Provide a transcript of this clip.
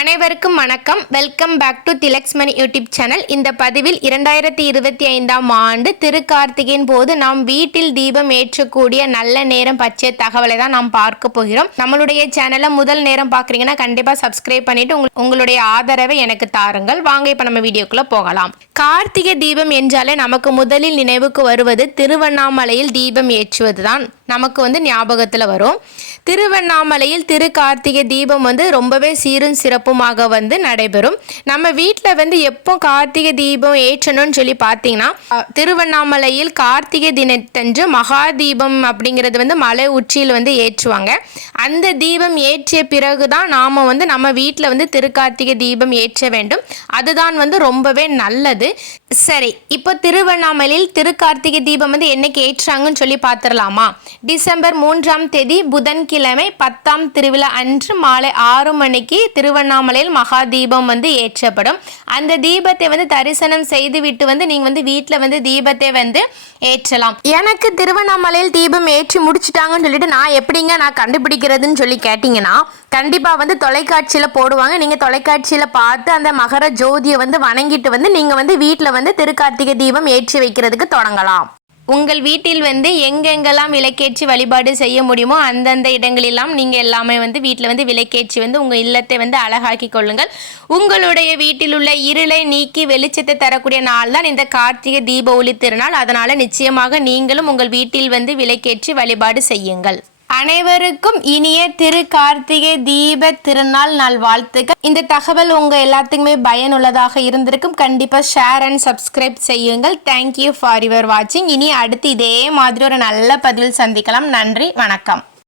அனைவருக்கும் வணக்கம். Welcome back to Thilaksmani YouTube channel இந்த பதிவில் இரண்டாயிரத்தி இருபத்தி ஐந்தாம் ஆண்டு திருக்கார்த்திகையின் போது நாம் வீட்டில் தீபம் ஏற்றக்கூடிய நல்ல நேரம் பற்றிய தகவலை தான் நாம் பார்க்க போகிறோம். நம்மளுடைய சேனலை முதல் நேரம் பார்க்குறீங்கன்னா கண்டிப்பாக சப்ஸ்கிரைப் பண்ணிட்டு உங்களுடைய ஆதரவை எனக்கு தாருங்கள். வாங்க இப்போ நம்ம வீடியோக்குள்ளே போகலாம். கார்த்திகை தீபம் என்றாலே நமக்கு முதலில் நினைவுக்கு வருவது திருவண்ணாமலையில் தீபம் ஏற்றுவது தான் நமக்கு வந்து ஞாபகத்தில் வரும். திருவண்ணாமலையில் திரு கார்த்திகை தீபம் வந்து ரொம்பவே சீரும் சிறப்புமாக வந்து நடைபெறும். நம்ம வீட்டில் வந்து எப்போ கார்த்திகை தீபம் ஏற்றணும்னு சொல்லி பார்த்தீங்கன்னா திருவண்ணாமலையில் கார்த்திகை தினத்தன்று மகா தீபம் அப்படிங்கிறது வந்து மலை உச்சியில் வந்து ஏற்றுவாங்க. அந்த தீபம் ஏற்றிய பிறகு தான் நாம் வந்து நம்ம வீட்டில் வந்து திருக்கார்த்திகை தீபம் ஏற்ற வேண்டும். அதுதான் வந்து ரொம்பவே நல்லது. Oui. சரி இப்போ திருவண்ணாமலையில் திருக்கார்த்திகை தீபம் வந்து என்னைக்கு ஏற்றாங்கன்னு சொல்லி பார்த்துடலாமா டிசம்பர் மூன்றாம் தேதி புதன்கிழமை பத்தாம் திருவிழா அன்று மாலை ஆறு மணிக்கு திருவண்ணாமலையில் மகா தீபம் வந்து ஏற்றப்படும். அந்த தீபத்தை வந்து தரிசனம் செய்து விட்டு வந்து நீங்கள் வந்து வீட்டில் வந்து தீபத்தை வந்து ஏற்றலாம். எனக்கு திருவண்ணாமலையில் தீபம் ஏற்றி முடிச்சிட்டாங்கன்னு சொல்லிட்டு நான் எப்படிங்க நான் கண்டுபிடிக்கிறதுன்னு சொல்லி கேட்டிங்கன்னா கண்டிப்பாக வந்து தொலைக்காட்சியில் போடுவாங்க. நீங்கள் தொலைக்காட்சியில் பார்த்து அந்த மகர ஜோதியை வந்து வணங்கிட்டு வந்து நீங்கள் வந்து வீட்டில் வந்து திருக்கார்த்திகை தீபம் ஏற்றி வைக்கிறதுக்கு தொடங்கலாம். உங்கள் வீட்டில் வந்து எங்கெங்கெல்லாம் விளக்கேற்றி வழிபாடு செய்ய முடியுமோ அந்தந்த இடங்களெல்லாம் நீங்கள் எல்லாமே வந்து வீட்டில் வந்து விளக்கேற்றி வந்து உங்கள் இல்லத்தை வந்து அழகாக்கி கொள்ளுங்கள். உங்களுடைய வீட்டில் உள்ள இருளை நீக்கி வெளிச்சத்தை தரக்கூடிய நாள் தான் இந்த கார்த்திகை தீப ஒளி திருநாள். அதனால் நிச்சயமாக நீங்களும் உங்கள் வீட்டில் வந்து விளக்கேற்றி வழிபாடு செய்யுங்கள். அனைவருக்கும் இனிய திரு கார்த்திகை தீப திருநாள் நாள் வாழ்த்துக்கள். இந்த தகவல் உங்க எல்லாத்துக்குமே பயனுள்ளதாக இருந்திருக்கும். கண்டிப்பா ஷேர் அண்ட் சப்ஸ்கிரைப் செய்யுங்கள். தேங்க்யூ ஃபார் யுவர் வாட்சிங் இனி அடுத்து இதே மாதிரி ஒரு நல்ல பதிவில் சந்திக்கலாம். நன்றி வணக்கம்.